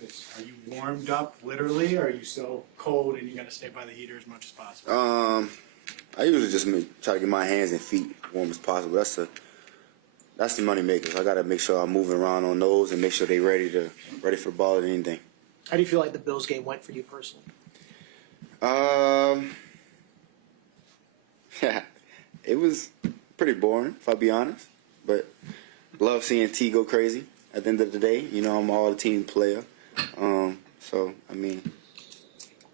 Are you warmed up literally, or are you still cold and you got to stay by the heater as much as possible? I usually just try to get my hands and feet warm as possible. That's the money makers. I gotta make sure I'm moving around on those and make sure they're ready for the ball or anything. How do you feel like the Bills game went for you personally? Yeah, it was pretty boring, if I'll be honest. But love seeing T go crazy. At the end of the day, you know, I'm all team player. So I mean,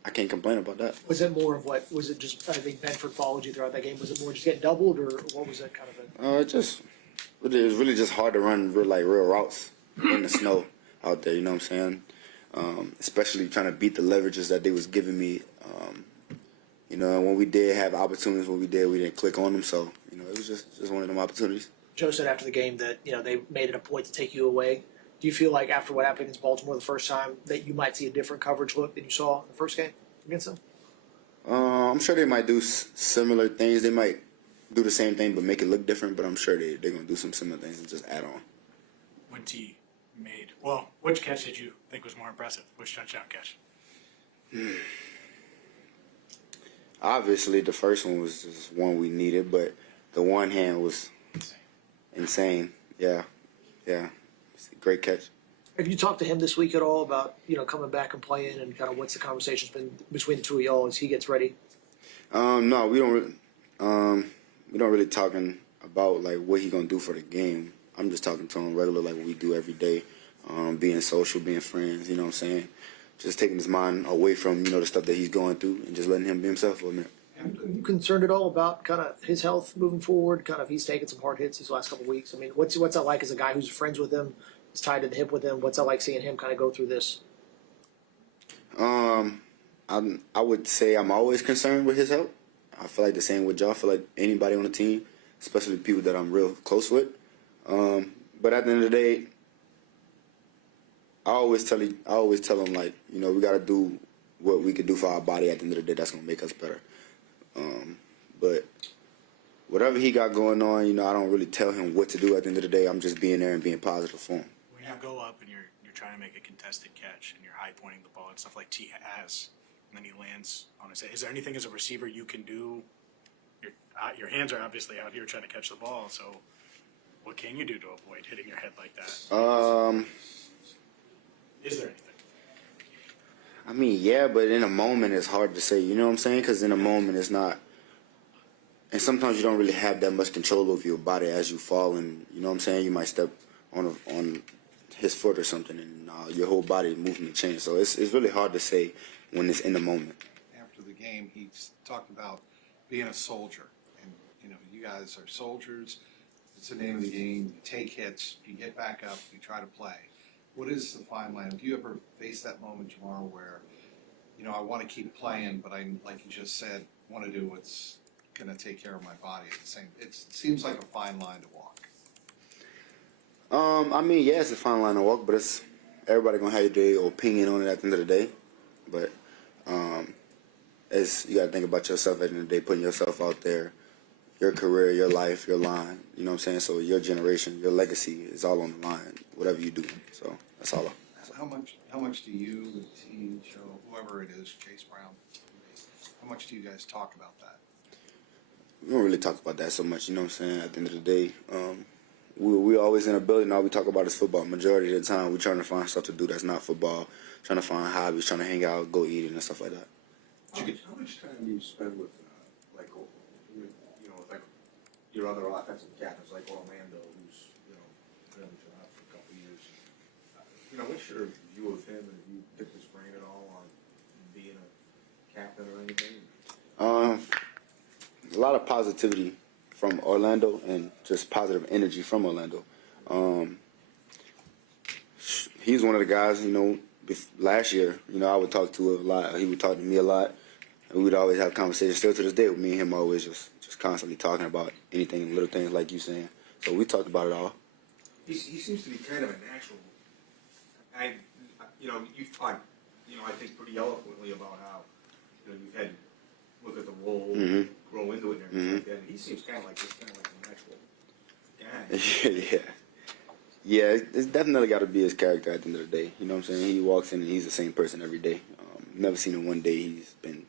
I can't complain about that. Was it more of what was it? Just I think Benford followed you throughout that game. Was it more just getting doubled, or what was that kind of? It was really just hard to run real routes in the snow out there. You know what I'm saying? Especially trying to beat the leverages that they was giving me. You know, and when we did have opportunities, we didn't click on them. So you know, it was just one of them opportunities. Joe said after the game that they made it a point to take you away. Do you feel like after what happened against Baltimore the first time that you might see a different coverage look than you saw in the first game against them? I'm sure they might do similar things. They might do the same thing but make it look different. But I'm sure they're going to do some similar things and just add on. When T made, well, which catch did you think was more impressive? Which touchdown catch? Obviously, the first one was just one we needed, but the one hand was insane. Yeah. It's a great catch. Have you talked to him this week at all about coming back and playing and kind of what's the conversation's been between the two of y'all as he gets ready? No, we don't really talking about like what he gonna do for the game. I'm just talking to him regular like we do every day, being social, being friends. You know what I'm saying? Just taking his mind away from the stuff that he's going through and just letting him be himself for a minute. Are you concerned at all about kind of his health moving forward? Kind of he's taken some hard hits these last couple of weeks. I mean, what's that like as a guy who's friends with him, is tied to the hip with him? What's that like seeing him kind of go through this? I would say I'm always concerned with his health. I feel like the same with y'all. I feel like anybody on the team, especially people that I'm real close with. But at the end of the day, I always tell him like, we got to do what we could do for our body. At the end of the day, that's gonna make us better. But whatever he got going on, I don't really tell him what to do. At the end of the day, I'm just being there and being positive for him. When you go up and you're trying to make a contested catch and you're high pointing the ball and stuff like T has, and then he lands on his head. Is there anything as a receiver you can do? Your hands are obviously out here trying to catch the ball. So what can you do to avoid hitting your head like that? Is there anything? I mean, yeah, but in a moment it's hard to say, you know what I'm saying? Because in a moment it's not, and sometimes you don't really have that much control over your body as you fall, and you know what I'm saying? You might step on his foot or something, and your whole body movement change. So it's really hard to say when it's in the moment. After the game, he talked about being a soldier, and you guys are soldiers. It's the name of the game. You take hits, you get back up, you try to play. What is the fine line? Do you ever face that moment tomorrow where, I want to keep playing, but I, like you just said, want to do what's going to take care of my body at the same? It seems like a fine line to walk. I mean, yeah, it's a fine line to walk, but everybody gonna have their opinion on it at the end of the day. But you gotta think about yourself at the end of the day, putting yourself out there, your career, your life, your line. You know what I'm saying? So your generation, your legacy is all on the line. Whatever you do, so that's all. How much do you, the team, Joe, whoever it is, Chase Brown, how much do you guys talk about that? We don't really talk about that so much. You know what I'm saying? At the end of the day, we always in a building. All we talk about is football. Majority of the time, we're trying to find stuff to do that's not football. Trying to find hobbies, trying to hang out, go eat, and stuff like that. How much time do you spend with, like your other offensive captains, like Orlando, who's been on the job for a couple of years? What's your view of him, and have you picked his brain at all on being a captain or anything? A lot of positivity from Orlando and just positive energy from Orlando. He's one of the guys, last year, I would talk to a lot. He would talk to me a lot. And we would always have conversations. Still to this day, with me and him always just constantly talking about anything, little things like you saying. So we talked about it all. He seems to be kind of a natural. You've talked, I think pretty eloquently about how, you've had look at the role, grow into it, and everything like that. And he seems kind of like a natural guy. Yeah. Yeah, it's definitely got to be his character at the end of the day. You know what I'm saying? He walks in and he's the same person every day. Never seen him one day he's been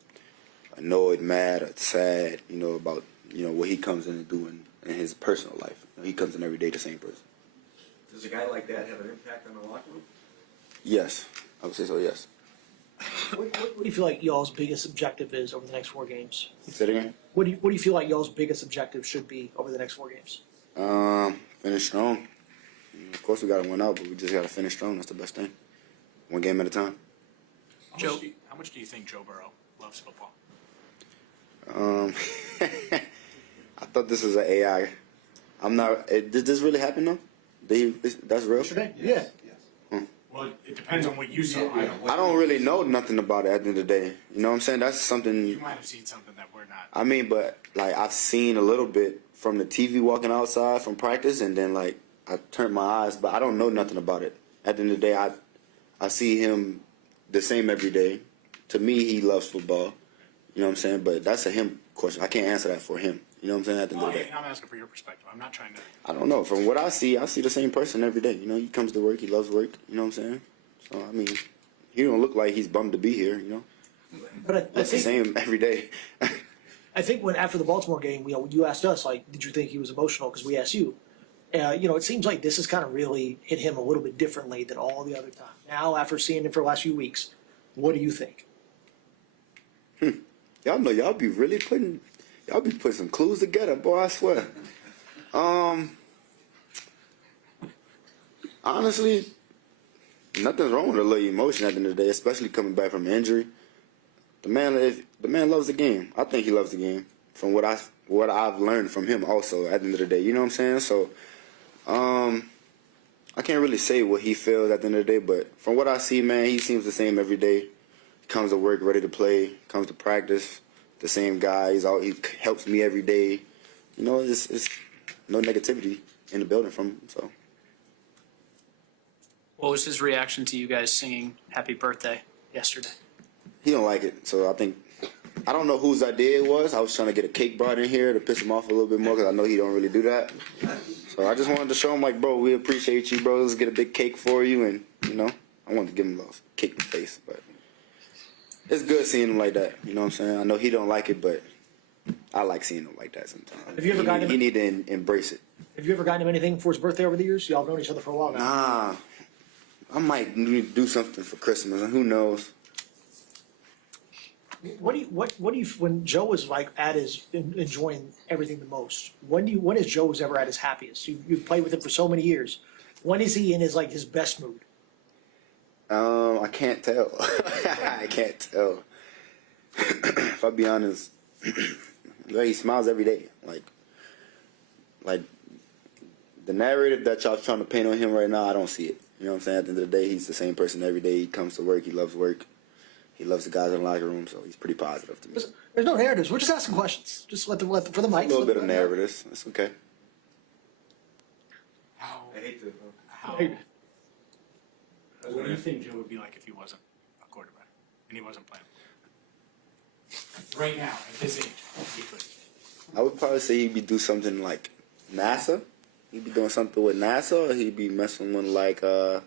annoyed, mad, or sad, about, what he comes in and do in his personal life. He comes in every day the same person. Does a guy like that have an impact on the locker room? Yes, I would say so, yes. What do you feel like y'all's biggest objective is over the next 4 games? Say it again? What do you feel like y'all's biggest objective should be over the next 4 games? Finish strong. Of course we got to win out, but we just got to finish strong. That's the best thing. One game at a time. How much do you think Joe Burrow loves football? I thought this was an AI. I'm not. Did this really happen though? That's real? Yesterday? Yeah. Well, it depends on what you saw. I don't really know nothing about it at the end of the day. You know what I'm saying? That's something. You might have seen something that we're not. I mean, but like I've seen a little bit from the TV walking outside from practice, and then like I turned my eyes, but I don't know nothing about it. At the end of the day, I see him the same every day. To me, he loves football. You know what I'm saying? But that's a him question. I can't answer that for him. You know what I'm saying? At the end of the day, I'm asking for your perspective. I'm not trying to. I don't know. From what I see the same person every day. He comes to work. He loves work. You know what I'm saying? So I mean, he don't look like he's bummed to be here. But I It's the think same every day. I think when after the Baltimore game, you asked us like, did you think he was emotional? Because we asked you. It seems like this has kind of really hit him a little bit differently than all the other time. Now, after seeing him for the last few weeks, what do you think? Y'all know y'all be putting some clues together, boy. I swear. Honestly, nothing's wrong with a little emotion at the end of the day, especially coming back from injury. The man loves the game. I think he loves the game. From what I've learned from him, also at the end of the day, you know what I'm saying? So, I can't really say what he feels at the end of the day, but from what I see, man, he seems the same every day. Comes to work ready to play. Comes to practice, the same guy. He helps me every day. It's no negativity in the building from him. So. What was his reaction to you guys singing "Happy Birthday" yesterday? He don't like it, so I don't know whose idea it was. I was trying to get a cake brought in here to piss him off a little bit more because I know he don't really do that. So I just wanted to show him like, bro, we appreciate you, bro. Let's get a big cake for you, and I wanted to give him a little cake in the face, but it's good seeing him like that. You know what I'm saying? I know he don't like it, but I like seeing him like that sometimes. Have you ever gotten him? He need to embrace it. Have you ever gotten him anything for his birthday over the years? Y'all have known each other for a while now. Nah, I might need to do something for Christmas, and who knows? What do you when Joe is like at his enjoying everything the most? When is Joe ever at his happiest? You've played with him for so many years. When is he in his best mood? I can't tell. I can't tell. If I be honest, he smiles every day. Like the narrative that y'all trying to paint on him right now, I don't see it. You know what I'm saying? At the end of the day, he's the same person every day. He comes to work. He loves work. He loves the guys in the locker room, so he's pretty positive to me. There's no narratives. We're just asking questions. Just let for the mic. A little bit of narratives. That's okay. I hate to. What do you think Joe would be like if he wasn't a quarterback and he wasn't playing? Right now, at his age, if he could. I would probably say he'd be do something like NASA. He'd be doing something with NASA, or he'd be messing with like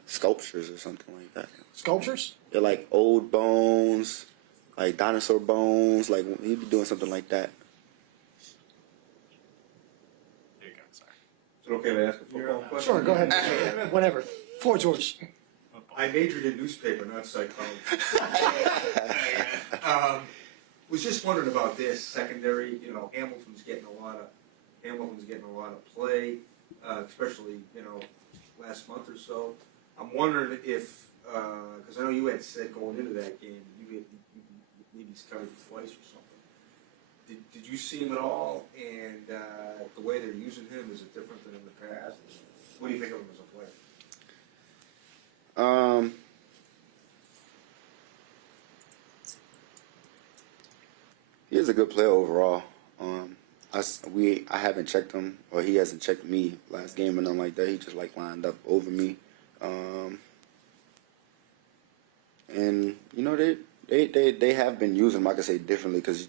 sculptures or something like that. Sculptures? They're like old bones, like dinosaur bones. Like he'd be doing something like that. There you go. Sorry. Is it okay to ask a football question? Sure, go ahead. Whatever. Floor's yours. I majored in newspaper, not psychology. Was just wondering about this secondary. Hamilton's getting a lot of play, especially last month or so. I'm wondering if because I know you had said going into that game you maybe covered twice or something. Did you see him at all? And the way they're using him, is it different than in the past? What do you think of him as a player? He is a good player overall. I haven't checked him, or he hasn't checked me last game or nothing like that. He just lined up over me, and they have been using him, I could say, differently because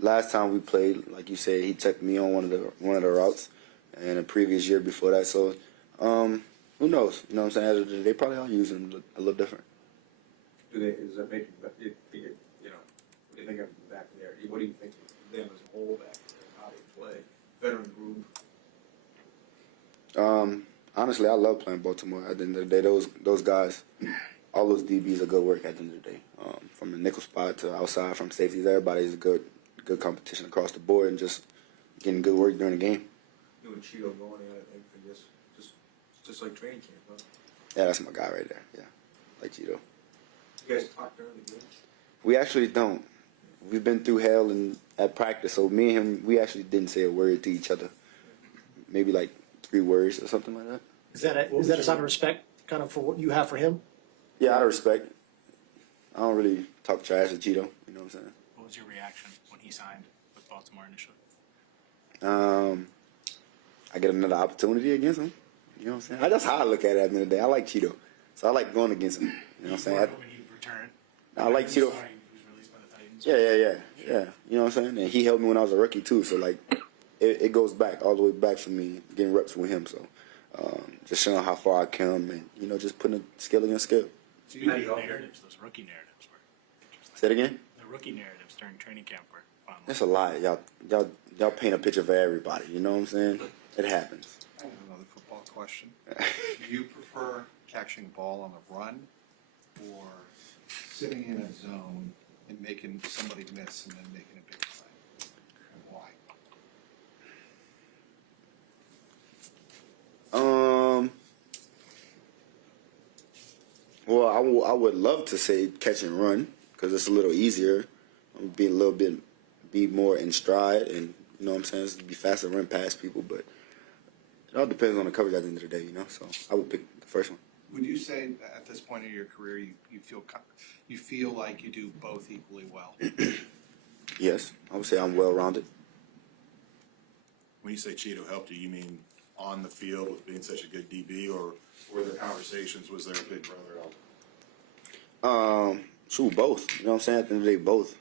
last time we played, like you said, he checked me on one of the routes, and the previous year before that. So Who knows? You know what I'm saying? They probably all use him a little different. Does that make you, you know, what do you think of back there? What do you think of them as a whole back there, how they play, veteran group? Honestly, I love playing Baltimore. At the end of the day, those guys, all those DBs are good work at the end of the day. From the nickel spot to outside, from safeties, everybody's good competition across the board and just getting good work during the game. You and Cheeto going at it, I guess, just like training camp, huh? Yeah, that's my guy right there. Yeah, like Cheeto. You guys talk during the game? We actually don't. We've been through hell at practice, so me and him, we actually didn't say a word to each other. Maybe like 3 words or something like that. Is that a sign of respect, kind of, for what you have for him? Yeah, out of respect. I don't really talk trash to Cheeto. You know what I'm saying? What was your reaction when he signed with Baltimore initially? I get another opportunity against him. You know what I'm saying? That's how I look at it at the end of the day. I like Cheeto, so I like going against him. You know what I'm saying? When he returned. I like Cheeto. He was released by the Titans. Yeah. You know what I'm saying? And he helped me when I was a rookie too. So like, it goes back all the way back for me getting reps with him. So just showing how far I come and just putting a skill against skill. Those narratives, those rookie narratives were interesting. Say it again. The rookie narratives during training camp were fun. That's a lie. Y'all paint a picture for everybody. You know what I'm saying? It happens. I have another football question. Do you prefer catching the ball on the run or sitting in a zone and making somebody miss and then making a big play? And why? Well, I would love to say catch and run because it's a little easier. Be more in stride, and you know what I'm saying, it's be faster, run past people. But it all depends on the coverage at the end of the day, you know. So I would pick the first one. Would you say that at this point in your career you feel like you do both equally well? Yes, I would say I'm well rounded. When you say Cheeto helped you, you mean on the field with being such a good DB, or were there conversations? Was there a big brother out? Shoot, both. You know what I'm saying? At the end of the day, both.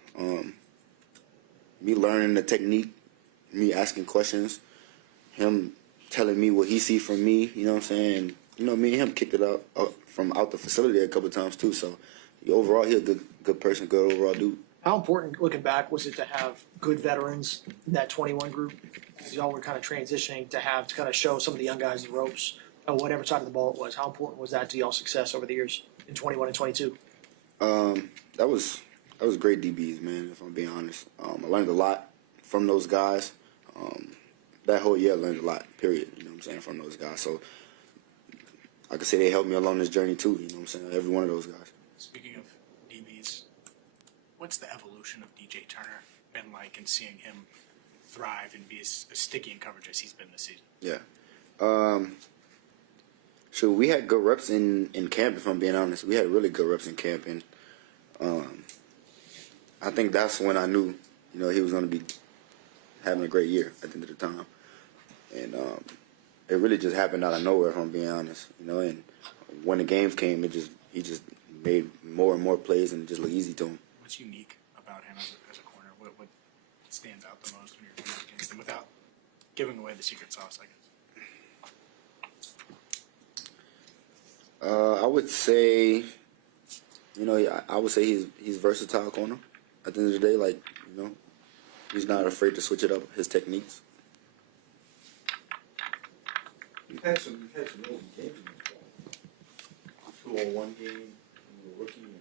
Me learning the technique, me asking questions, him telling me what he see from me. You know what I'm saying? And, me and him kicked it up from out the facility a couple of times too. So overall, he a good person, good overall dude. How important, looking back, was it to have good veterans in that 21 group? Because y'all were kind of transitioning to kind of show some of the young guys the ropes, on whatever side of the ball it was. How important was that to y'all's success over the years in 21 and 22? That was great DBs, man, if I'm being honest. I learned a lot from those guys. That whole year I learned a lot, period, you know what I'm saying, from those guys. So I could say they helped me along this journey too, you know what I'm saying, every one of those guys. Speaking of DBs, what's the evolution of DJ Turner been like, and seeing him thrive and be as sticky in coverage as he's been this season? Yeah. So we had good reps in camp, if I'm being honest. We had really good reps in camp, and I think that's when I knew, he was going to be having a great year at the end of the time. And it really just happened out of nowhere, if I'm being honest. And when the games came, he just made more and more plays, and it just looked easy to him. What's unique about him as a corner? What stands out the most when you're going up against him, without giving away the secret sauce, I guess? I would say, I would say he's versatile corner. At the end of the day, he's not afraid to switch it up, his techniques. You've had some really good games in this ball. 2-on-1 game, and the rookie, and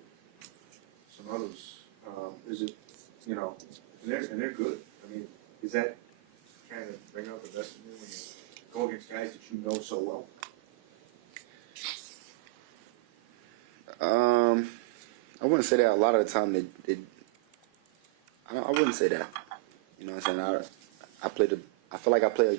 some others. Is it, and they're good. I mean, is that kind of bring out the best in you when you go against guys that you know so well? I wouldn't say that. A lot of the time, I wouldn't say that. You know what I'm saying? I feel like I play